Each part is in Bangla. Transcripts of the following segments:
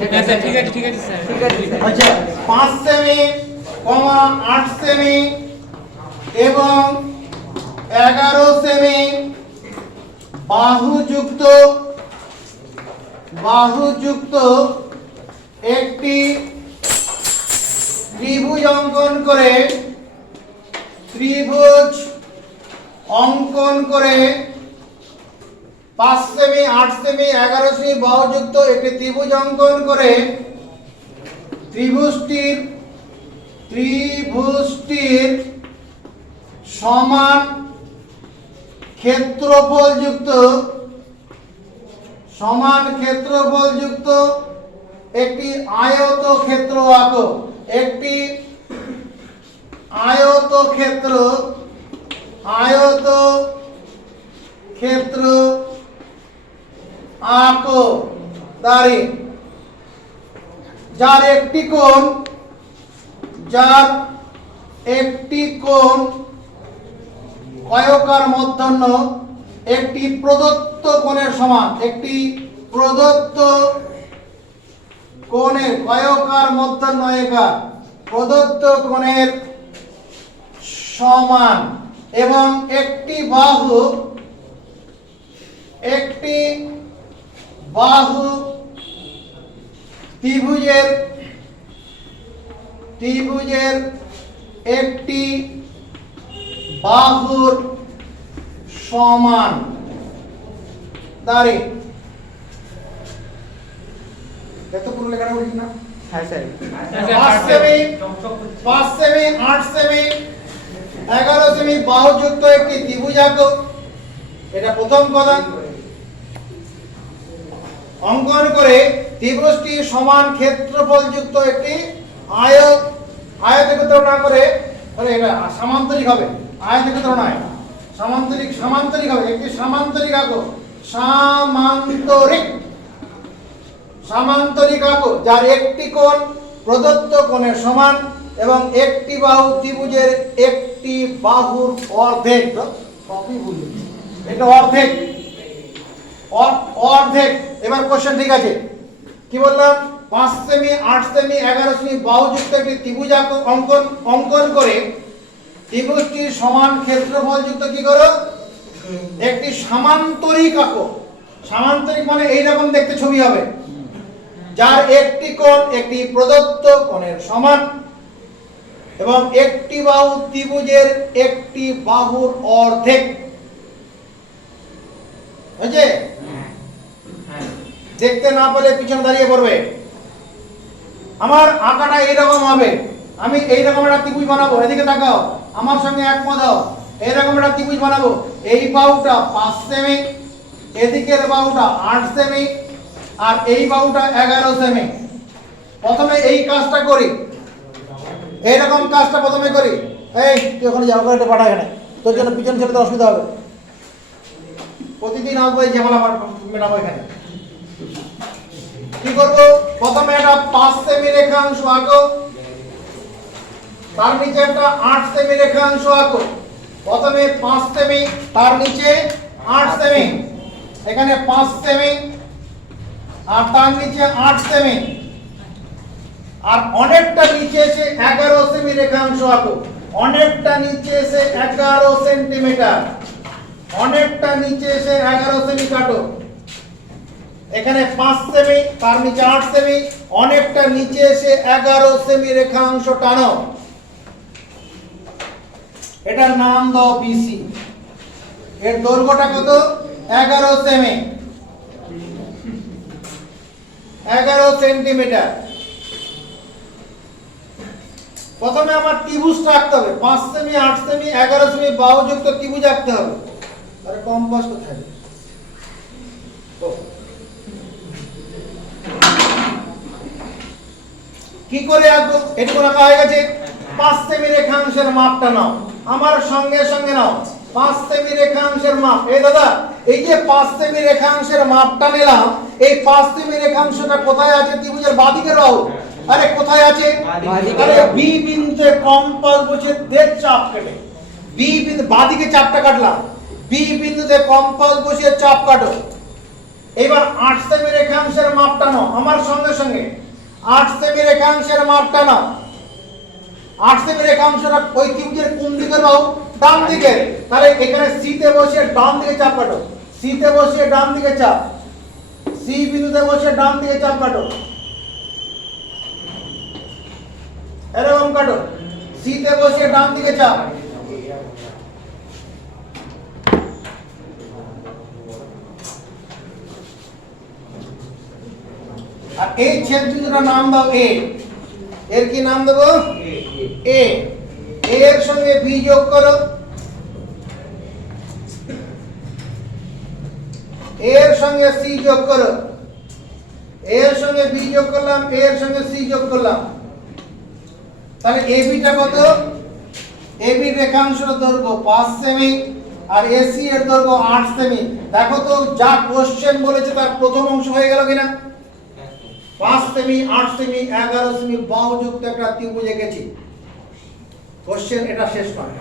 ঠিক আছে স্যার। আচ্ছা 5 সেমি, 8 সেমি এবং 11 সেমি বাহুযুক্ত একটি ত্রিভুজ অঙ্কন করে 5 সেমি, 8 সেমি, 11 সেমি বাহুযুক্ত একটি ত্রিভুজ অঙ্কন করে ত্রিভুজটির সমান ক্ষেত্রফলযুক্ত একটি আয়তক্ষেত্র আঁকো। একটি আয়তক্ষেত্র আঁকো দাঁড়ি যার একটি কোণ কয়কার মধ্যাহ্ন একটি প্রদত্ত কোণের সমান। একটি প্রদত্ত কোণের কয়কার মধ্যাহ্ন একার প্রদত্ত কোণের সমান এবং একটি বাহু ত্রিভুজের একটি বাহুর সমান দাঁড়ি। এত পুরো লেখাটা বলছি না? হ্যাঁ স্যার। 5 সেমি, 8 সেমি, 11 সেমি বাহুযুক্ত একটি ত্রিভুজ আঁকো। এটা প্রথম কথা। অঙ্কন করে ত্রিভুজটি সমান ক্ষেত্রফলযুক্ত একটি আয়তক্ষেত্র না করে তাহলে এটা সামান্তরিক হবে। আয়তক্ষেত্র নয়, সামান্তরিক হবে। একটি সামান্তরিক আঁকো। সামান্তরিক আঁকো যার একটি কোণ প্রদত্ত কোণের সমান এবং একটি বাহু ত্রিভুজের একটি বাহুর অর্ধেক। এটা অর্ধেক। এবার কোশ্চেন ঠিক আছে, কি বললাম? 5 সেমি, 8 সেমি, 11 সেমি বাহুযুক্ত একটি ত্রিভুজ অঙ্কন করে ত্রিভুজটির সমান ক্ষেত্রফলযুক্ত কি করো? একটি সামান্তরিক আঁকো। সামান্তরিক মানে এইরকম দেখতে ছবি হবে, যার একটি কোণ একটি প্রদত্ত কোণের সমান এবং একটি বাহু ত্রিভুজের একটি বাহুর অর্ধেক। বুঝছে? দেখতে না পেলে পিছনে দাঁড়িয়ে পড়বে। আমার আঁকাটা এইরকম হবে। আমি এইরকম একটা ত্রিভুজ বানাবো। এদিকে তাকাও, আমার সঙ্গে একমত হও। এইরকম একটা ত্রিভুজ বানাবো। এই বাহুটা 5 সেমি, এদিকের বাহুটা 8 সেমি আর এই বাহুটা 11 সেমি। প্রথমে এই কাজটা করি, এইরকম কাজটা প্রথমে করি। এই তুই ওখানে যাও, ওখানে পাঠা এখানে, তোর জন্য পিছনে ছেড়ে অসুবিধা হবে। প্রতিদিন আসবো, এই ঝামেলা মেটাবো এখানে। কি করবো? প্রথমে একটা 5 সেমি রেখাংশ আঁকো, তার নিচে একটা 8 সেমি রেখাংশ আঁকো। প্রথমে 5 সেমি, তার নিচে 8 সেমি, এখানে 5 সেমি আর তার নিচে 8 সেমি আর অনেকটা নিচে এসে 11 সেমি রেখাংশ আঁকো। অনেকটা নিচে এসে 11 সেন্টিমিটার, অনেকটা নিচে এসে 11 সেমি কাটো। এখানে 5 সেমি, তার নিচে 8 সেমি, অনেকটা নিচে এসে 11 সেমি রেখাংশ টানো। এটার নাম দাও বিসি। এর দৈর্ঘ্যটা কত? 11 সেমি, 11 সেন্টিমিটার। প্রথমে আমার ত্রিভুজটা আঁকতে হবে। 5 সেমি, 8 সেমি, 11 সেমি বাহুযুক্ত ত্রিভুজ আঁকতে হবে। আরে কম্পাস কোথায়? কি করে আঁকবো? এটুকু আঁকা হয়ে গেছে। 5 সেমি রেখাংশের মাপটা নাও, আমার সঙ্গে সঙ্গে নাও। 5 সেমি রেখাংশের মাপ। এই দাদা, এই যে 5 সেমি রেখাংশের মাপটা নিলাম, এই 5 সেমি রেখাংশটা কোথায় আছে? ত্রিভুজের বাঁদিকের বাহু। আরে কোথায় আছে? আরে বি বিন্দুতে কম্পাস বসে দেড় চাপ কেটে, বি বিন্দু বাঁদিকে চাপটা কাটলাম, বি বিন্দুতে কম্পাস বসিয়ে চাপ কাটো। এবার 8 সেমি রেখাংশের মাপটা নাও আমার সঙ্গে সঙ্গে। 8 সেমি রেখাংশের মাপটা নাও। 8 সেমি রেখাংশটা ওই ত্রিভুজের কোন দিকের বাহু? ডান দিকে। তাহলে এখানে সি তে বসিয়ে ডান দিকে চাপ কাটো। সি তে বসিয়ে ডান দিকে চাপ। সি বিন্দুতে বসিয়ে ডান দিকে চাপ কাটো। এরকম কাটো। সি তে বসিয়ে ডান দিকে চাপ। আর এই ছেদ বিন্দুটার নাম দাও এ। এর কি নাম দেব? এ। এর সঙ্গে বি যোগ করো। এর সঙ্গে সি যোগ করো। এর সঙ্গে বি যোগ করলাম, এর সঙ্গে সি যোগ করলাম। তাহলে এবিটা কত? এবি রেখাংশের দৈর্ঘ্য 5 সেমি আর এসি এর দৈর্ঘ্য 8 সেমি। দেখো তো যা কোশ্চেন বলেছে তার প্রথম অংশ হয়ে গেল কিনা? 5 সেমি 8 সেমি 11 সেমি বাহুযুক্ত একটা ত্রিভুজ এঁকেছি। কোশ্চেন এটা শেষ নয়।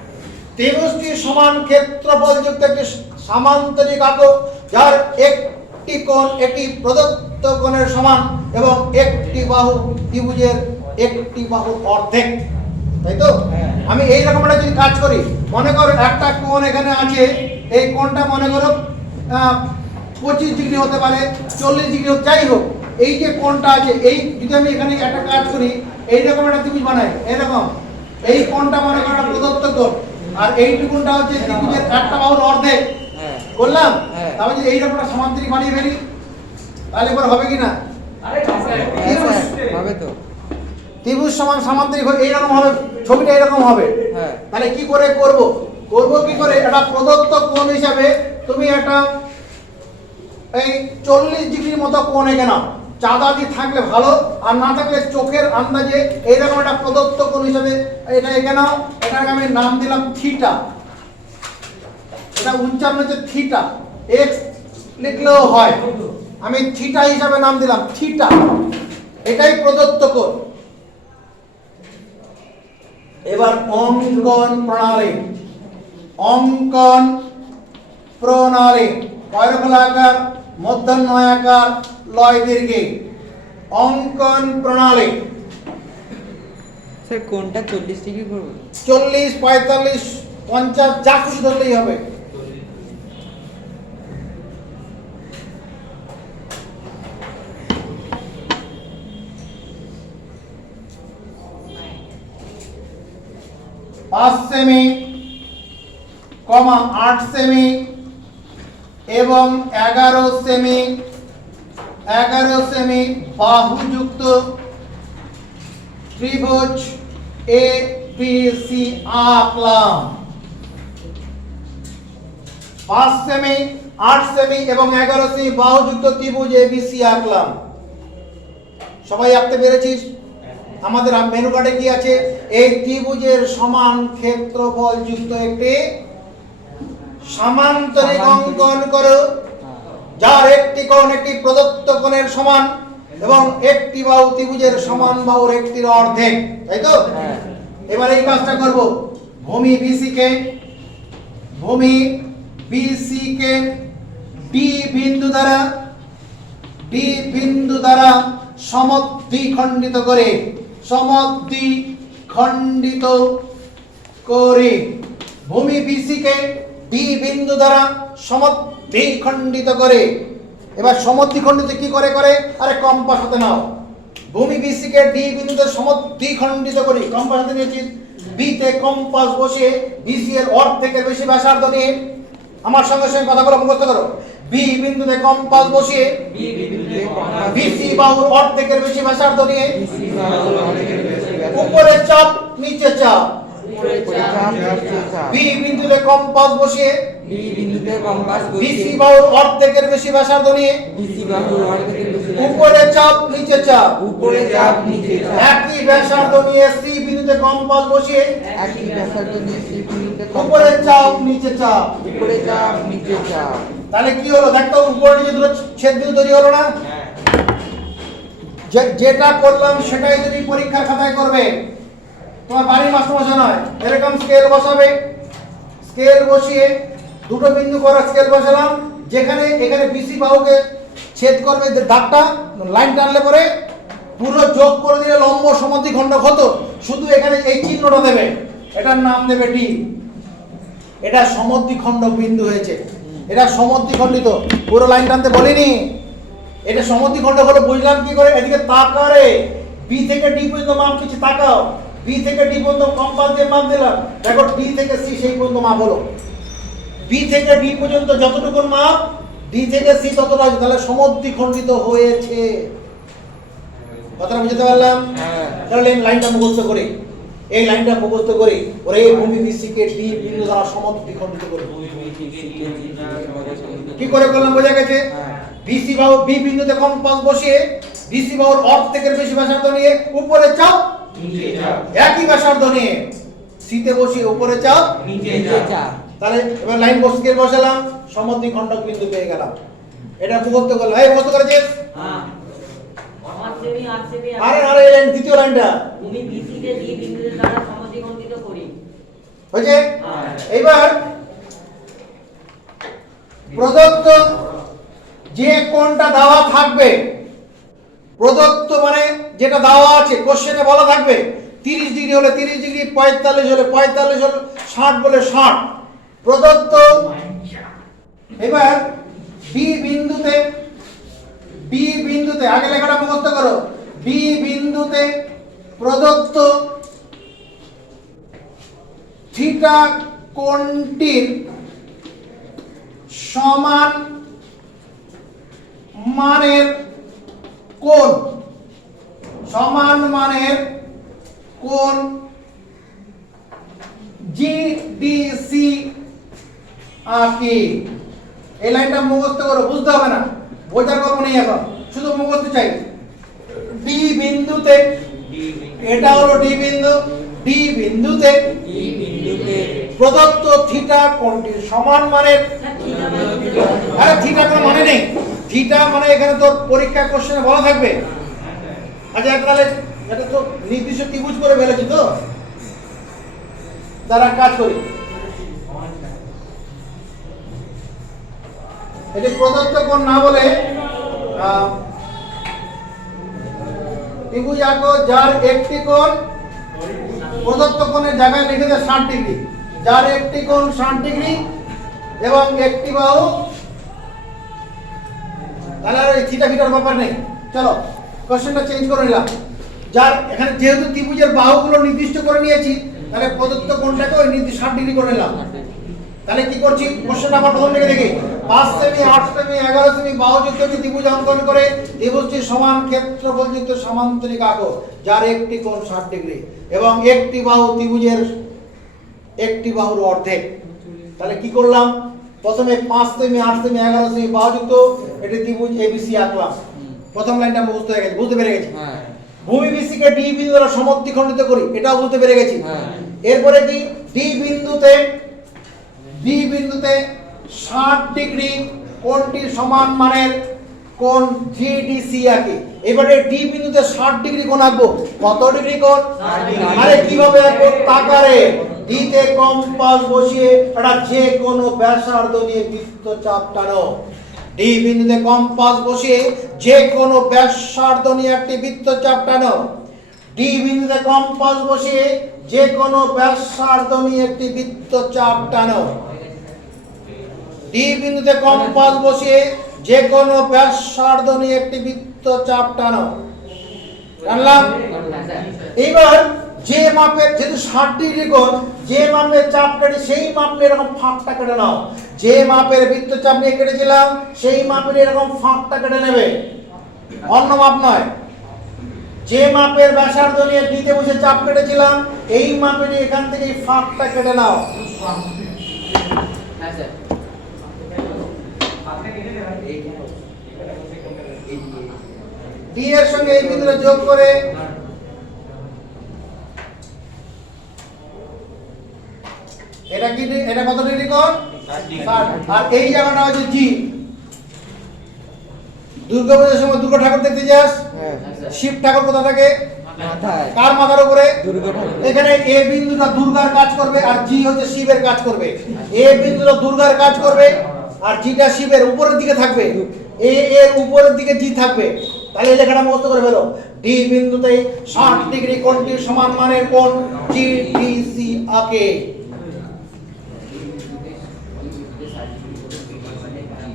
ত্রিভুজটি সমান ক্ষেত্রফলযুক্ত একটি সামান্তরিক আঁকো যার একটি কোণ একটি প্রদত্ত কোণের সমান এবং একটি বাহু ত্রিভুজের একটি বাহুর অর্ধেক। তাই তো? আমি এই রকম একটা যদি কাজ করি, মনে করো একটা কোণ এখানে আছে, এই কোণটা মনে করো 25 ডিগ্রি হতে পারে, 40 ডিগ্রি যাই হোক, এই যে কোণটা আছে এই যদি আমি এখানে একটা কাজ করি, এই রকম একটা ত্রিভুজ বানাই, এরকম এই কোণটা মনে করো একটা প্রদত্ত কোণ আর এইটুকুনটা হচ্ছে ত্রিভুজের একটা বাহুর অর্ধেক। বললাম তাহলে যদি এই রকম একটা সমান্তরিক বানিয়ে ফেলি তাহলে এবার হবে কি না? হবে তো। ত্রিভুজ সমান সামান্তরিক এইরকম হবে, ছবিটা এরকম হবে। তাহলে কি করে করব? কি করে? এটা প্রদত্ত কোণ হিসাবে তুমি একটা এই 40 ডিগ্রির মতো কোণ এঁকে নাও। চাঁদা দিয়ে থাকলে ভালো, আর না থাকলে চোখের আন্দাজে এইরকম একটা প্রদত্ত কোণ হিসাবে এটা এঁকে নাও। এটাকে আমি নাম দিলাম থিটা। এটা উচ্চারণ হচ্ছে থিটা, এক্স লিখলেও হয়। আমি থিটা হিসাবে নাম দিলাম থিটা। এটাই প্রদত্ত কোণ। এবার অঙ্কন প্রণালী। অঙ্কন প্রণালী কয় রকম আকার? মধ্যাহ্ন আকার, লয় দীর্ঘে। অঙ্কন প্রণালী। স্যার কোনটা 40 ডিগ্রি করব? 40, 45, 50 যা খুশি ধরলেই হবে। পাঁচ সেমি, 8 সেমি এবং 11 সেমি, 11 সেমি বাহুযুক্ত ত্রিভুজ এ বি সি আঁকলাম। 5 সেমি, 8 সেমি এবং 11 সেমি বাহুযুক্ত ত্রিভুজ এ বি সি আঁকলাম। সবাই আঁকতে পেরেছিস? আমাদের মেনু কার্ডে কি আছে? এই ত্রিভুজের সমান ক্ষেত্রফল যুক্ত একটি সামান্তরিক অঙ্কন করো যার একটি কোণ একটি প্রদত্ত কোণের সমান এবং একটি বাহু ত্রিভুজের সমান বাহুর একটির অর্ধেক। তাই তো? এবার এই কাজটা করব। ভূমি BC কে ডি বিন্দু দ্বারা সমদ্বিখণ্ডিত করে ভূমি BC কে ডি বিন্দু দ্বারা সমদ্বিখণ্ডিত করে। এবার সমদ্বিখণ্ডিত কি করে? আরে কম্পাস হাতে নাও। ভূমি BC কে ডি বিন্দুতে সমদ্বিখণ্ডিত করি। কম্পাস হাতে নিয়েছি। বি তে কম্পাস বসে BC এর অর্ধেকের বেশি ব্যাসার্ধ নিয়ে আমার সঙ্গে সঙ্গে কথাগুলো মুখস্থ করো। বি বিন্দুতে কম্পাস বসিয়ে BC বাহুর অর্ধেকের বেশি ব্যাসার্ধ নিয়ে উপরে চাপ নিচে চাপ। বি বিন্দুতে কম্পাস বসিয়ে BC বাহুর অর্ধেকের বেশি ব্যাসার্ধ নিয়ে উপরে চাপ নিচে চাপ। একই ব্যাসার্ধ নিয়ে সি বিন্দুতে কম্পাস বসিয়ে উপরে চাপ নিচে চাপ। তাহলে কি হলো? দেখো উপরে নিচে দুটো ছেদ বিন্দু তৈরি হলো না? যেটা করলাম সেটাই তুমি পরীক্ষার খাতায় করবে, তোমার বাড়ির মাস্টারমশাই নয়। এরকম স্কেল বসাবে। স্কেল বসিয়ে দুটো বিন্দু করা স্কেল বসালাম, যেখানে এখানে BC বাহুকে ছেদ করবে দাগটা, লাইন টানলে পরে পুরো যোগ করে দিলে লম্ব সমদ্বিখণ্ড হতো। শুধু এখানে এই চিহ্নটা দেবে, এটার নাম দেবে ডি। এটা সমদ্বিখণ্ড বিন্দু হয়েছে, এটা সমদ্বিখণ্ডিত। পুরো লাইন টানতে বলিনি, এটা সমদ্বিখণ্ড হলো বুঝলাম কি করে? এদিকে তাকারে বি থেকে ডি পর্যন্ত মাপ কিছু তাকাও, বি থেকে ডি পর্যন্ত কম্পাস দিয়ে মাপ দিলাম, দেখো ডি থেকে সি সেই পর্যন্ত মাপ হলো। বি থেকে ডি পর্যন্ত যতটুকু মাপ, ডি থেকে সি ততটা আছে, তাহলে সমদ্বিখণ্ডিত হয়েছে। কথাটা বুঝতে পারলাম? তাহলে এই লাইনটা মুখস্থ করি, এই লাইনটা মুখস্থ করি, ওরে ভূমি বিসিকে ডি বিন্দু দ্বারা সমদ্বিখণ্ডিত করি। কি করে করলাম বোঝা গেছে? বিসি বাহু বি বিন্দুতে কম্পাস বসিয়ে বিসি বাহুর অর্ধেকের বেশি ব্যাসার্ধ নিয়ে উপরে চাপ, নিচে চাপ, একই ব্যাসার্ধ নিয়ে সিতে বসিয়ে উপরে চাপ, নিচে চাপ। তাহলে এবার লাইন বসিয়ে বসালাম, সমদ্বিখণ্ডক বিন্দু পেয়ে গেলাম। এটা মুখস্থ করলাম। এই মুখস্থ করেছিস? হ্যাঁ আমার সেমি আর সেমি আরে আরে এই লাইন দ্বিতীয় লাইনটা তুমি বিসি কে ডি বিন্দুর দ্বারা সমদ্বিখণ্ডিত করি। হয়েছে? হ্যাঁ এইবার প্রদত্ত যে কোণটা দেওয়া থাকবে, প্রদত্ত মানে যেটা দেওয়া আছে কোশ্চেনে বলা থাকবে, 30 ডিগ্রি হলে 30 ডিগ্রি, 45 হলে 45 হলে 60 বলে 60 প্রদত্ত। এবার বি বিন্দুতে আগে লেখাটা মুখস্থ করো। বি বিন্দুতে প্রদত্ত থিটা কোণটির সমান মানের কোণ, সমান মানের কোণ জিডিসি আঁকি। এই লাইনটা মুখস্থ করো, বুঝতে হবে না, বোঝার গল্প নেই এখন, শুধু মুখস্থ চাই। ডি বিন্দুতে, এটা হলো ডি বিন্দু, ডি বিন্দুতে প্রদত্ত থিটা কোণটির সমান মানের, আরে থিটা কোনো মানে নেই, থিটা মানে এখানে তোর পরীক্ষা কোশ্চেনে বলা থাকবে। আচ্ছা তাহলে এটা তো নির্দিষ্ট ত্রিভুজ করে ফেলেছি, তো যারা কাজ করি এটি প্রদত্ত কোণ না বলে ত্রিভুজ আঁকো যার একটি কোণ, প্রদত্ত কোণের জায়গায় লিখে দেয় 60 ডিগ্রি, যার একটি কোণ 60 ডিগ্রি এবং একটি বাহু, তাহলে আর থিটা ফিটার ব্যাপার নেই। চলো কোশ্চেনটা চেঞ্জ করে নিলাম। যার এখানে যেহেতু ত্রিভুজের বাহুগুলো নির্দিষ্ট করে নিয়েছি, তাহলে প্রদত্ত কোণটাকে ওই নির্দিষ্ট 60 ডিগ্রি করে নিলাম। তাহলে কি করছি, কোশ্চেনটা আবার প্রথম থেকে দেখি। 5 সেমি 8 সেমি 11 সেমি বাহুযুক্ত একটি ত্রিভুজ অঙ্কন করে ত্রিভুজটির সমান ক্ষেত্রফলযুক্ত সমান্তরিক আঁকো যার একটি কোণ 60 ডিগ্রি এবং একটি বাহু ত্রিভুজের একটি বাহুর অর্ধেক। তাহলে কি করলাম, প্রথমে 5 সেমি 8 সেমি 11 সেমি বাহুযুক্ত একটি ত্রিভুজ এবিসি আঁকলাম। প্রথম লাইনটা মুখস্থ হয়ে গেছে, বুঝতে পেরে গেছি। ভূমি বিসিকে ডি বিন্দু দ্বারা সমদ্বিখণ্ডিত করি, এটাও বুঝতে পেরে গেছি। এরপরে কি, ডি বিন্দুতে 60 ডিগ্রি কোণটির সমান মানের কোণ জিডিসি আঁকি। এবারে ডি বিন্দুতে 60 ডিগ্রি কোণ আঁকবো। কত ডিগ্রি কোণ? আরে কিভাবে আঁকবো, তাকারে ডি তে কম্পাস বসিয়ে এটা যে কোনো ব্যাসার্ধ নিয়ে বৃত্তচাপ টানো। ডি বিন্দুতে কম্পাস বসিয়ে যে কোনো ব্যাসার্ধ নিয়ে একটি বৃত্তচাপ টানো। ডি বিন্দুতে কম্পাস বসিয়ে যে কোনো ব্যাসার্ধ নিয়ে একটি বৃত্তচাপ টানো। ডি বিন্দুতে কম্পাস বসিয়ে যে কোনো ব্যাসার্ধ নিয়ে একটি বৃত্তচাপ টানো। টানলাম। এইবার যে মাপের, যেহেতু 60 ডিগ্রি কোণ, যে মাপের চাপ কেটে সেই মাপের এরকম ফাঁকটা কেটে নাও। যে মাপের বৃত্তচাপ নিয়ে কেটেছিলাম সেই মাপের এরকম ফাঁকটা কেটে নেবে, অন্য মাপ নয়। যে মাপের ব্যাসার্ধ নিয়ে ডিতে বসে চাপ কেটেছিলাম এই মাপের এখান থেকে এই ফাঁকটা কেটে নাও। ডি এর সঙ্গে এই বিন্দুটা যোগ করে এটা কি, এটা কত ডিগ্রি কোণ? 60। আর এই জায়গাটা হচ্ছে জি। দুর্গাপূজার সময় দুর্গা ঠাকুর দেখতে যাস, শিব ঠাকুর কোথা থাকে? মাথায়। কার মাথার উপরে? দুর্গা ঠাকুর। এখানে এ বিন্দুটা দুর্গার কাজ করবে আর জি হচ্ছে শিবের কাজ করবে। এ বিন্দুটা দুর্গার কাজ করবে আর জিটা শিবের উপরের দিকে থাকবে, এ এর উপরের দিকে জি থাকবে। তাহলে এই লেখাটা মুখস্থ করে ফেলো। ডি বিন্দুতে 60 ডিগ্রি কোণটির সমান মানের কোণ জিডিসি আঁকে।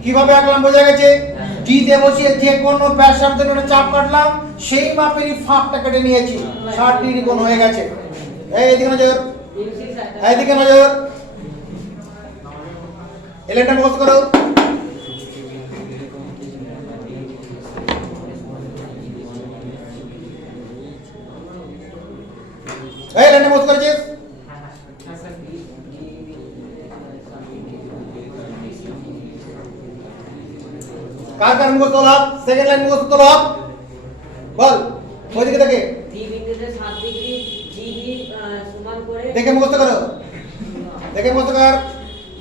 কিভাবে আঁকলাম বোঝা গেছে? জি তে বসিয়ে যে কোনো ব্যাসার্ধের জন্য চাপ কাটলাম, সেই মাপেরই ফাঁকটা কেটে নিয়েছি, 60 ডিগ্রি কোণ হয়ে গেছে। এইদিকে নজর, এইদিকে নজর, এলেটা মুখস্থ করো। এই লাইনটা মুখস্থ করেছিস? কার কার মুখস্থ হলো? সেকেন্ড লাইন মুখস্থ হলো? বল, ওইদিকে দেখে ডি বিন্দুতে 7 ডিগ্রি জিডি সমান করে দেখে মুখস্থ করো, দেখে মুখস্থ কর।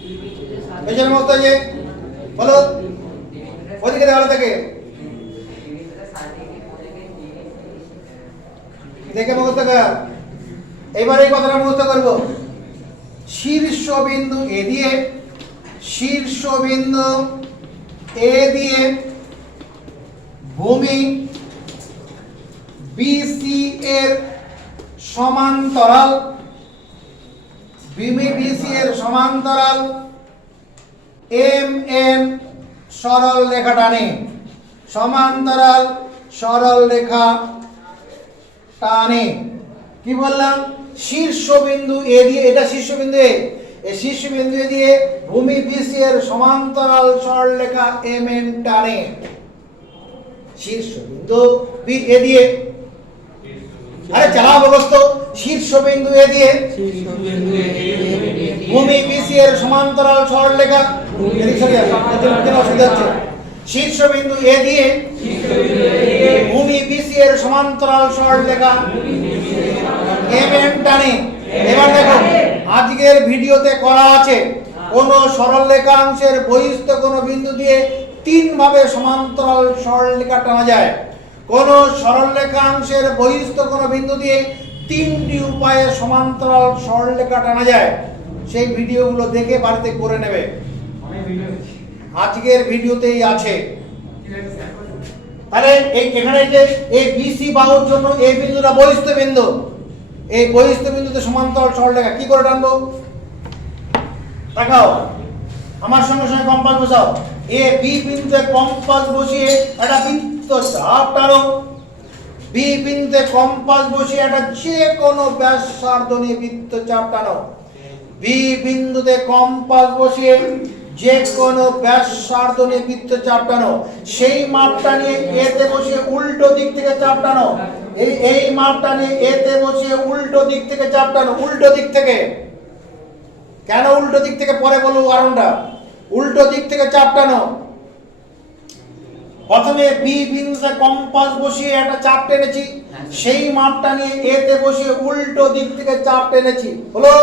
ডি বিন্দুতে 7 পেছনে মুখস্থ আছে, বলো ওইদিকে দেওয়ালে দেখে দেখে মুখস্থ কর। এবার এই কথাটা মুখস্থ করব। শীর্ষবিন্দু এ দিয়ে, শীর্ষবিন্দু এ দিয়ে ভূমি বিসি এর সমান্তরাল, ভূমি বিসি এর সমান্তরাল এম এন সরল রেখা টানে, সমান্তরাল সরল রেখা টানে। কি বললাম? শীর্ষবিন্দু এ দিয়ে, এটা শীর্ষবিন্দু এ, এই শীর্ষবিন্দু এ দিয়ে ভূমি বিসি এর সমান্তরাল সরলরেখা এম এন টানে। শীর্ষবিন্দু বি এ দিয়ে, আরে চালাও মুখস্থ, শীর্ষবিন্দু এ দিয়ে ভূমি বিসি এর সমান্তরাল সরলরেখা, এদিকে সরে যাবে, এতে অসুবিধা হচ্ছে। শীর্ষবিন্দু এ দিয়ে ভূমি বিসি এর সমান্তরাল সরলরেখা এম এন টানে। এবার দেখো, আজকের ভিডিওতে করা আছে কোন সরলরেখাংশের বহিস্থ কোন বিন্দু দিয়ে তিন ভাবে সমান্তরাল সরলরেখা টানা যায়। কোন সরলরেখাংশের বহিস্থ কোন বিন্দু দিয়ে তিনটি উপায়ে সমান্তরাল সরলরেখা টানা যায়। সেই ভিডিওগুলো দেখে বাড়িতে করে নেবে, আজকের ভিডিওতেই আছে। তাহলে এই এখানে যে এই বিসি বাহুর জন্য এই বিন্দুটা বহিস্থ বিন্দু, এই বহিস্থ বিন্দুতে সমান্তরাল সরলরেখা কি করে টানবো? তাকাও, আমার সঙ্গে সঙ্গে কম্পাস বসাও। এ বি বিন্দুতে কম্পাস বসিয়ে একটা বৃত্ত চাপ টানো। বি বিন্দুতে কম্পাস বসিয়ে একটা যে কোনো ব্যাসার্ধ নিয়ে বৃত্ত চাপ টানো। বি বিন্দুতে কম্পাস বসিয়ে যে কোনো ব্যাসার্ধ নিয়ে বৃত্ত চাপ টানো। সেই মাপটা নিয়ে এতে বসিয়ে উল্টো দিক থেকে চাপ টানো। এই মাপটা নিয়ে এতে বসিয়ে উল্টো দিক থেকে চাপ টানো। উল্টো দিক থেকে, কেন উল্টো দিক থেকে পরে বলবো কারণটা। উল্টো দিক থেকে চাপ টানো। প্রথমে বি বিন্দুতে কম্পাস বসিয়ে একটা চাপ টেনেছি, সেই মাপটা নিয়ে এতে বসিয়ে উল্টো দিক থেকে চাপ টেনেছি, হলো?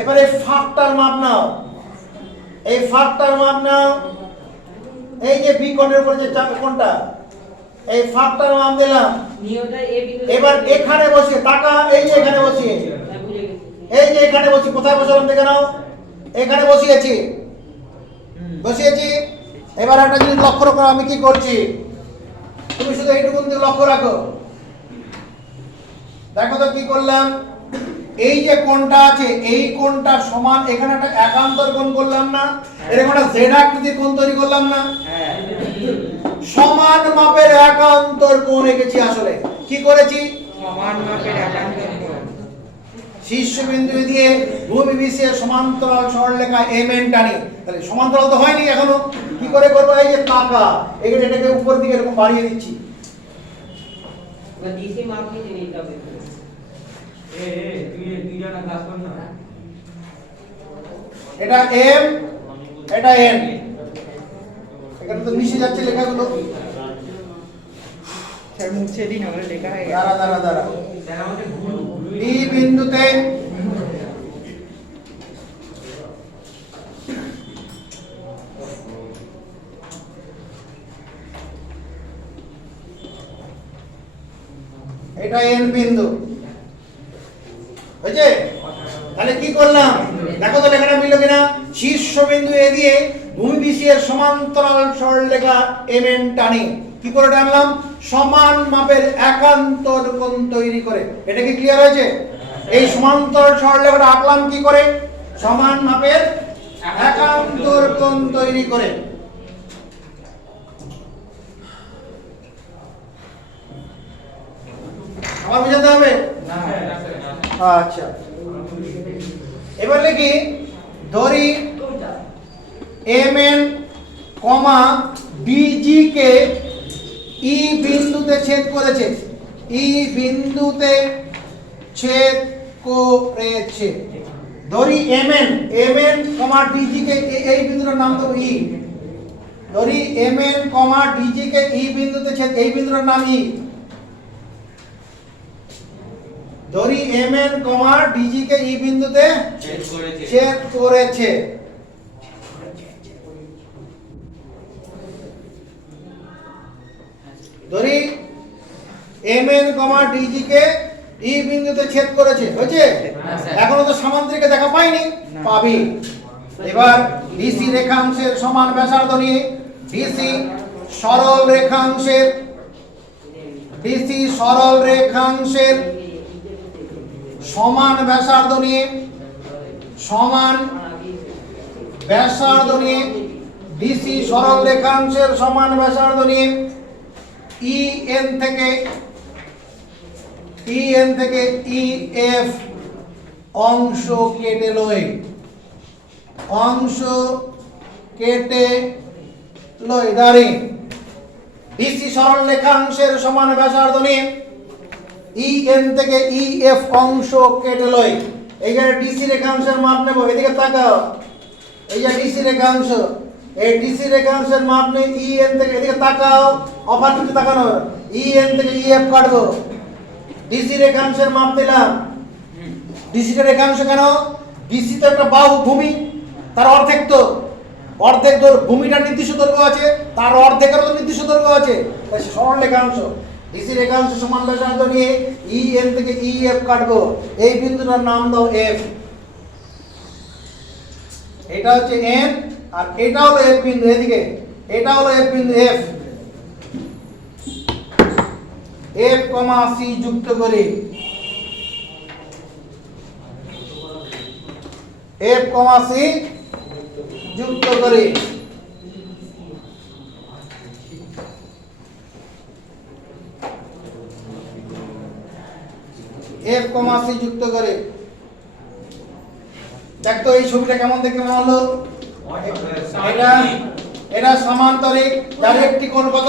এবারে ফাঁকটার মাপ নাও, এই ফাঁকটার মাপ নাও। এই যে বি কোণের উপরে যে চাপ কোণটা, এই ফাঁকটার মাপ দিলাম। নিয়মটা এ বিন্দু এবার এখানে বসিয়ে টাকা, এই যে এখানে বসিয়ে, এই যে এখানে বসি, কোথায় বসালাম দেখে নাও, এখানে বসিয়েছি, বসিয়েছি। এবার একটা জিনিস লক্ষ্য রাখো, আমি কি করছি, তুমি শুধু এইটুকু দিকে লক্ষ্য রাখো। দেখো তো কি করলাম, এই যে কোণটা আছে এই কোণটা সমান, এখানে একটা একান্তর কোণ করলাম না, এরকম একটা জেড আকৃতির কোণ তৈরি করলাম না, সমান মাপের একান্তর কোণ এঁকেছি। আসলে কি করেছি? সমান মাপের একান্তর কোণ। শীর্ষবিন্দু দিয়ে ভূমি বিসি এর সমান্তরাল সরলরেখা এম এন টানি। তাহলে সমান্তরাল তো হয়নি এখনো, কি করে করব? এই যে টাকা, এটাকে উপর দিকে এরকম বাড়িয়ে দিচ্ছি। ডিসি মাপ নিতে নিতে হবে। তুই জানা ক্লাস কর না। এটা এম, এটা এন, এখানে তো মিশে যাচ্ছে লেখাগুলো। স্যার মুছে দিন, আমার লেখা হয়ে গেছে। দাঁড়া দাঁড়া দাঁড়া, স্যার আমাদের ভুল বি বিন্দুতে এটা এন বিন্দু হয়েছে। তাহলে কি করলাম দেখো তো লেখাটা মিললো কিনা। শীর্ষবিন্দু এ দিয়ে ভূমি বিসি এর সমান্তরাল সরলরেখা এমএন টানি। কি করে টানলাম? সমান মাপের একান্তর কোণ তৈরি করে। এটা কি ক্লিয়ার হয়েছে? এই সমান্তরাল সরলরেখাটা আঁকলাম কি করে? সমান মাপের একান্তর কোণ তৈরি করে। আবার বুঝাতে হবে? আচ্ছা, এবার লিখি ধরি এমএন কমা ডিজি কে ই বিন্দুতে ছেদ করেছে। ই বিন্দুতে ছেদ করেছে। ধরি এমএন কমা ডিজি কে এই বিন্দুটার নাম দেবো ই। ধরি এমএন কমা ডিজি কে ই বিন্দুতে ছেদ, এই বিন্দুটার নাম ই। ধরি এমএন কমা ডিজি কে ই বিন্দুতে ছেদ করেছে। ধরি এমএন কমা ডিজি কে ই বিন্দুতে ছেদ করেছে। হয়েছে? এখনো তো সামান্তরিকে দেখা পাইনি, পাবি। এবার ডিসি রেখাংশের সমান ব্যাসার্ধ নিয়ে ডিসি সরল রেখাংশের সমান ব্যাসার্ধ নিয়ে ডিসি সরল রেখাংশের সমান ব্যাসার্ধ নিয়ে ই এন থেকে ই এফ অংশ কেটে লয়। দাঁড়ি ডিসি সরল রেখাংশের সমান ব্যাসার্ধ নিয়ে ই এন থেকে ই এফ অংশ কেটে লয়। এইখানে ডিসি রেখাংশের মাপ নেব। এদিকে তাকাও, এই যে ডিসি রেখাংশ, এই ডিসি রেখাংশের মাপ নেই ই এন থেকে। এদিকে তাকাও, অপার দিকে তাকানো, ই এন থেকে ই এফ কাটবো। ডিসি রেখাংশের মাপ দিলাম। ডিসি রেখাংশ কেন? ডিসি তো একটা বাহু ভূমি, তার অর্ধেক তোর ভূমিটার নির্দিষ্ট দৈর্ঘ্য আছে, তার অর্ধেকেরও তো নির্দিষ্ট দৈর্ঘ্য আছে। তাই সরল রেখাংশ ডিসি রেখাংশ সমান ব্যাসার্ধ নিয়ে ই এন থেকে ই এফ কাটবো। এই বিন্দুটার নাম দাও এফ। এটা হচ্ছে এন আর এটা হলো এফ বিন্দু। এদিকে এটা হলো এফ বিন্দু। এফ কমা সি যুক্ত করি। এফ কমা সি যুক্ত করি। এফ কমা সি যুক্ত করে। দেখতো এই ছবিটা কেমন দেখতে মনে হলো? এটা সমান্তরিক, যার একটি কোণ কত?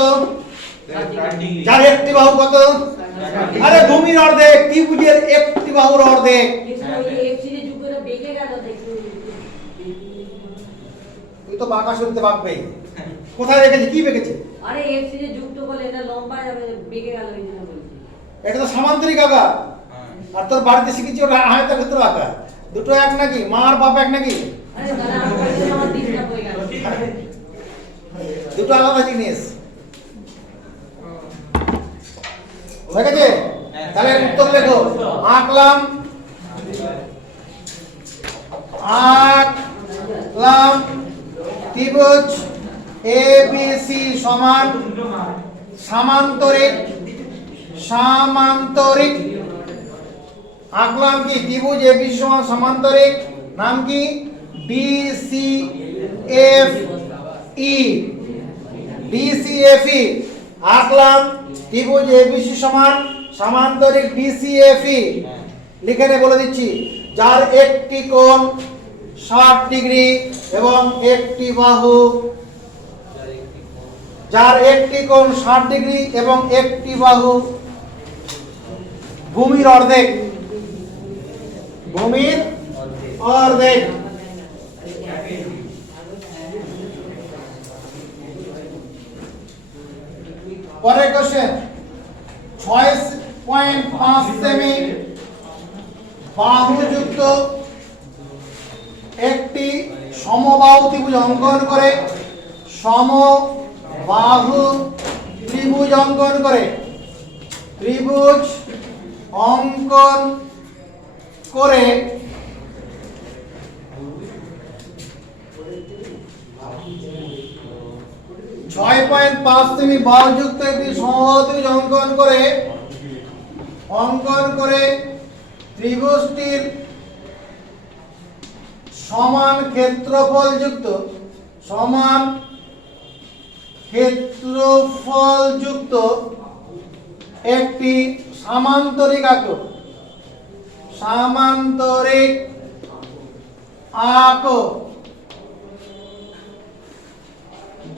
যার একটি বাহু কত? আরে ভূমির অর্ধেক, ত্রিভুজের একটি বাহুর অর্ধেক। তুই তো বাঁকা শুনতে পাকবেই। কোথায় রেখেছে? কি রেখেছে? আরে এফ সি যুক্ত করলে এটা লম্বা যাবে, বেঁকে গেল এই জন্য বলছি। এটা তো সমান্তরিক আঁকা। আর তোর বাড়িতে শিখেছি ওটা আয়তার ক্ষেত্রে আঁকা। দুটো এক নাকি? মা আর বাপ এক নাকি? আরে দাদা আমার ডিস্টার্ব হয়ে গেল। দুটো আলাদা জিনিস। হয়ে গেছে? তাহলে উত্তর লেখো। আঁকলাম ত্রিভুজ এ বি সি সমান সামান্তরিক। আঁকলাম কি? ত্রিভুজ এ বি সি সমান সামান্তরিক। নাম কি? DC F E. DC F E আঁকলাম ত্রিভুজ এ বি সি সমান সামান্তরিক ডিসি এফ ই। লিখে নে, বলে দিচ্ছি। যার একটি কোণ 60 ডিগ্রি এবং একটি বাহু, যার একটি কোণ 60 ডিগ্রি এবং একটি বাহু ভূমির অর্ধেক। পরের কোশ্চেন 6.5 সেমি বাহুযুক্ত একটি সমবাহু ত্রিভুজ অঙ্কন করে ত্রিভুজ অঙ্কন করে 6.5 সেমি বাহুযুক্ত একটি সমবাহু ত্রিভুজ অঙ্কন করে ত্রিভুজটির সমান ক্ষেত্রফল যুক্ত একটি সামান্তরিক আঁকো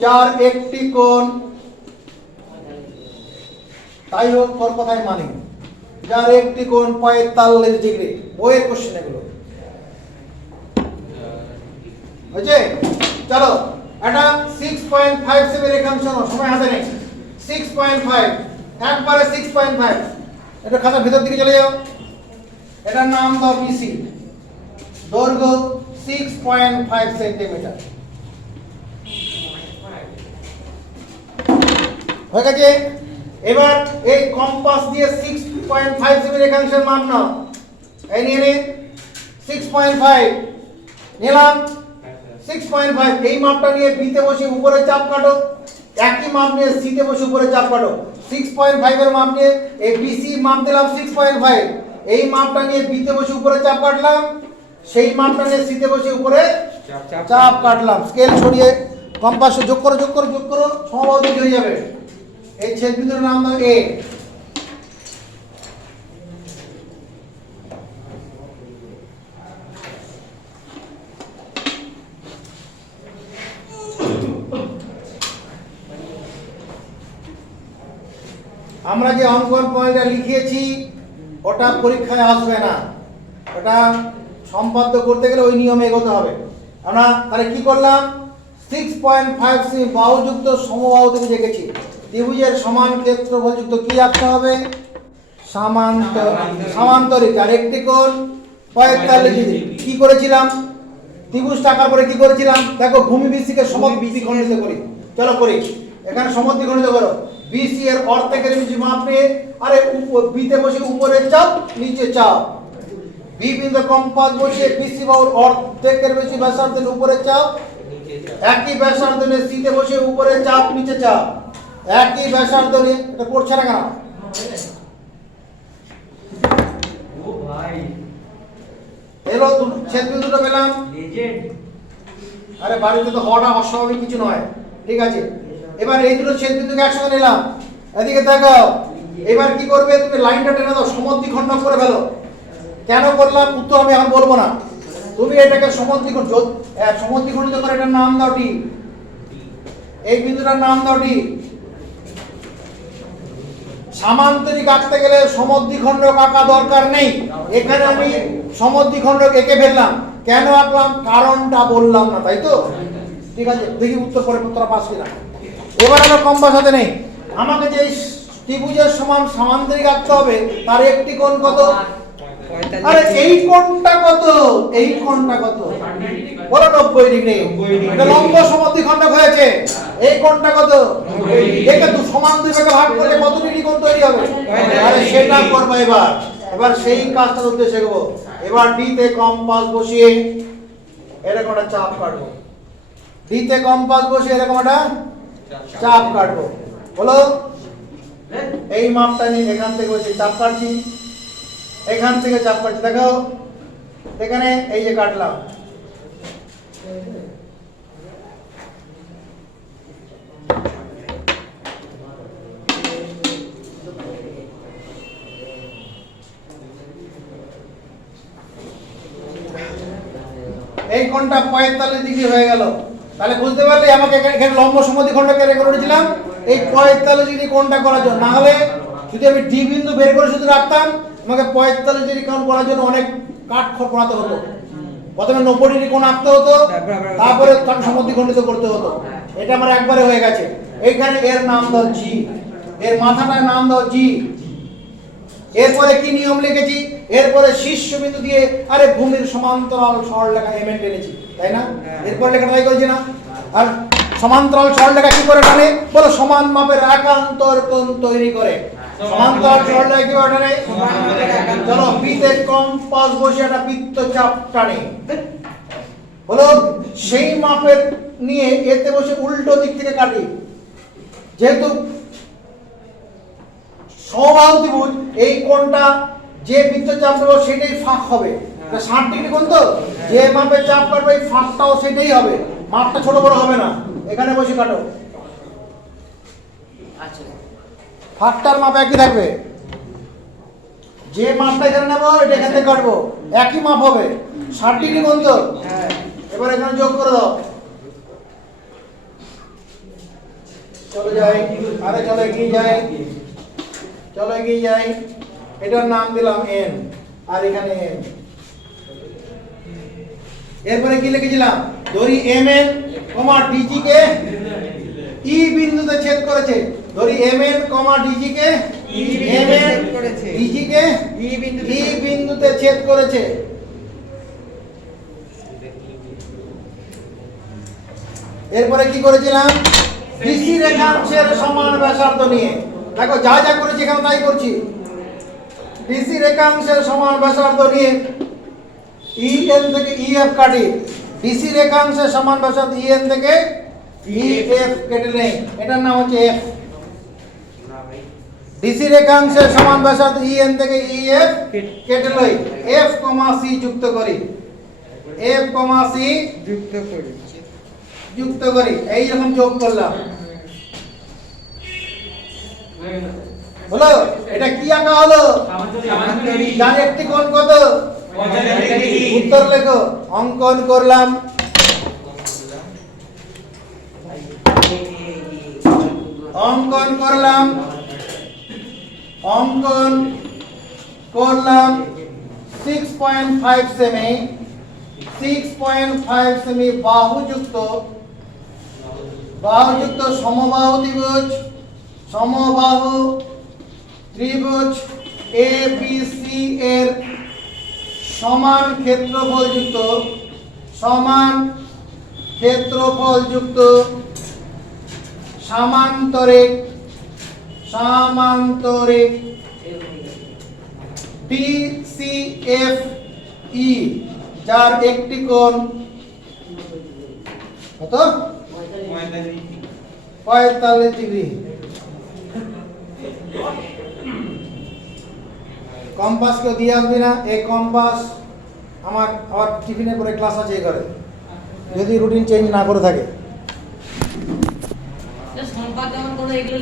যার একটি কোণ, তাই হোক তোর কথাই মানি, যার একটি কোণ 45 ডিগ্রি। বইয়ের কোশ্চেন এগুলো বুঝছে? চলো এটা 6.5 সেমি রেখাংশ, সময় হাতে নেই। 6.5 একবারে 6.5, এটা খাতার ভিতর দিকে চলে যাও। এটার নাম দাও বিসি, দৈর্ঘ্য 6.5 সেন্টিমিটার। হয়ে গেছে। এবার এই কম্পাস দিয়ে 6.5 সেমি রেখাংশের মাপ নাও। এই নিয়ে নে 6.5 নিলাম। 6.5 এই মাপটা নিয়ে বি তে বসে উপরে চাপ কাটো, একই মাপ নিয়ে সি তে বসে উপরে চাপ কাটো। 6.5 এর মাপ নিয়ে এই বিসি মাপ দিলাম 6.5, এই মাপটা নিয়ে বি তে বসে উপরে চাপ কাটলাম, সেই মাপটা নিয়ে সি তে বসে উপরে চাপ কাটলাম। স্কেল ছড়িয়ে কম্পাস যোগ করো সমবাহু ত্রিভুজ হয়ে যাবে। এই ছেদবিন্দুর নাম দাও এ। আমরা যে অঙ্কন পয়েন্টটা লিখিয়েছি ওটা পরীক্ষায় আসবে না, ওটা সম্পাদ্য করতে গেলে ওই নিয়মে এগোতে হবে। আমরা তাহলে কি করলাম? 6.5 সেমি বাহুযুক্ত সমবাহু ত্রিভুজ এঁকেছি। ত্রিভুজের সমান ক্ষেত্রফল যুক্ত কি আঁকতে হবে? সামান্তরিক, আর একটি কোণ 45 ডিগ্রি। কি করেছিলাম? ত্রিভুজটা আঁকার পরে কি করেছিলাম? দেখো ভূমি বিসিকে সমদ্বিখণ্ডিত করি। চলো করি। এখানে সমদ্বিখণ্ডিত করো। বিসি এর অর্ধেকের বেশি মাপ নিয়ে, আরে বি তে বসে উপরে চাপ নিচে চাপ। বি বিন্দু কম্পাস বসিয়ে বিসি বাহুর অর্ধেকের বেশি ব্যাসার্ধের উপরে চাপ, একই ব্যাসার্ধ নিয়ে সি তে বসে উপরে চাপ নিচে চাপ, একই ব্যাসার্ধ নিয়ে, এটা পড়ছে না কেন? ও ভাই এলো ছেদবিন্দু দুটো পেলাম। লেজেন্ড। আরে বাড়িতে তো হওয়াটা অস্বাভাবিক কিছু নয়, ঠিক আছে। এবার এই দুটো ছেদবিন্দুকে একসঙ্গে নিলাম, এদিকে তাকাও। এবার কি করবে? তুমি লাইনটা টেনে দাও, সমদ্বিখণ্ডক করে ফেলো। কেন করলাম উত্তর আমি এখন বলবো না, তুমি এটাকে সমদ্বিখণ্ডিত করে এটার নাম দাও ডি। এই বিন্দুটার নাম দাও ডি। সামান্তরিক আঁকতে গেলে সমদ্বিখণ্ডক আঁকা দরকার নেই, এখানে আমি সমদ্বিখণ্ডক এঁকে ফেললাম। কেন আঁকলাম কারণটা বললাম না, তাই তো? ঠিক আছে, দেখি উত্তর পরে তোরা পাস কিনা। এবার আমরা কম্পাস হাতে নেই, আমাকে যে ত্রিভুজের সমান সামান্তরিক আঁকতে হবে তার একটি কোণ কত? আরে এই কোণটা কত? এই কোণটা কত? বলো 90 ডিগ্রি। এটা লম্ব সমদ্বিখণ্ডক হয়েছে। এই কোণটা কত? একে তো সমান দুই ভাগে ভাগ করলে কত ডিগ্রি কোণ তৈরি হবে? আরে সেটা করব। এবার সেই কাজটার উদ্দেশ্যে যাব। এবার ডি তে কম্পাস বসিয়ে এরকম একটা চাপ কাটবো। ডি তে কম্পাস বসিয়ে এরকম একটা চাপ কাটবো। বলো এই মাপটা নিয়ে এখান থেকে বসে চাপ কাটছি, এখান থেকে চাপ কাটছি। দেখো এখানে এই যে কাটলাম, এই কোণটা 45 ডিগ্রি হয়ে গেল। তাহলে বুঝতে পারলে আমাকে এখানে লম্ব সমদ্বিখণ্ডকে রেখে করেছিলাম এই 45 ডিগ্রি কোণটা করার জন্য। না হলে যদি আমি ডি বিন্দু বের করে শুধু রাখতাম, আমাকে 45 ডিগ্রি কোণ করার জন্য অনেক কাঠখড় পোড়াতে হতো। প্রথমে 90 ডিগ্রি কোণ আঁকতে হতো, তারপরে তাকে সমদ্বিখণ্ডিত করতে হতো। এটা আমার একবারে হয়ে গেছে। এইখানে এর নাম দাও জি, এর মাথাটার নাম দাও জি। এরপরে কি নিয়ম লিখেছি? এরপরে শীর্ষবিন্দু দিয়ে আরে ভূমির সমান্তরাল সরলরেখা এমএন টেনেছি, তাই না? এরপর লেখা তাই করেছি না? আর সমান্তরাল সরলরেখা কি করে টানে? বলো সমান মাপের একান্তর কোণ তৈরি করে। সমান্তরাল সরলরেখা কি করে টানে? চলো বিতে কম্পাস বসে একটা বৃত্তচাপ টানে। বলো সেই মাপের নিয়ে এতে বসে উল্টো দিক থেকে কাটি। যেহেতু সমবাহু ত্রিভুজ, এই কোণটা যে বৃত্তচাপ দেবো সেটাই ফাঁক হবে। 60 ডিগ্রি কোণ তো, যে মাপে চাপ কাটবে এই ফাঁকটাও সেটাই হবে, মাপটা ছোট বড় হবে না। এখানে বসে কাটো, আচ্ছা ফাঁকটার মাপ একই থাকবে। যে মাপটা এখানে নেবো এটা এখান থেকে কাটবো, একই মাপ হবে। 60 ডিগ্রি কোণ তো, এবার এখানে যোগ করে দাও। চলো যাই, আরে চলো এগিয়ে যাই, চলো এগিয়ে যাই। এটার নাম দিলাম এন, আর এখানে এন। এরপরে কি লিখেছিলাম, ধরি এম এন কমা ডিজি কে ই বিন্দুতে ছেদ করেছে। ধরি এম এন কমা ডিজি কে এম এন ডিজি কে ই বিন্দুতে ছেদ করেছে। এরপরে কি করেছিলাম, ডিসি রেখাংশের সমান ব্যাসার্ধ নিয়ে, দেখো যা যা করেছি এখানে তাই করছি। ডিসি রেখাংশের সমান ব্যাসার্ধ নিয়ে ই এন থেকে ই এফ কাটি। ডিসি রেখাংশের সমান ব্যাসার্ধ ই এন থেকে ই এফ কেটে নেই, এটার নাম হচ্ছে এফ। ডিসি রেখাংশের সমান ব্যাসার্ধ ই এন থেকে ই এফ কেটে লই, এফ কমা সি যুক্ত করি, এফ কমা সি যুক্ত করি। এইরকম যোগ করলাম, হলো? এটা কি আঁকা হলো? যার একটি কোণ কত? উত্তর লেখো। অঙ্কন করলাম, অঙ্কন করলাম, অঙ্কন করলাম 6.5 সেমি, 6.5 সেমি বাহুযুক্ত সমবাহু ত্রিভুজ, সমবাহু ত্রিভুজ এ বি সি এর সমান ক্ষেত্রফলযুক্ত সামান্তরিক DCFE যার একটি কোণ কত? 45 ডিগ্রি। কম্পাস কেউ দিয়ে আসবি না, এই কম্পাস আমার আবার টিফিনে পরে ক্লাস আছে এই করে, যদি রুটিন চেঞ্জ না করে থাকে। সম্পাদন করে এগুলো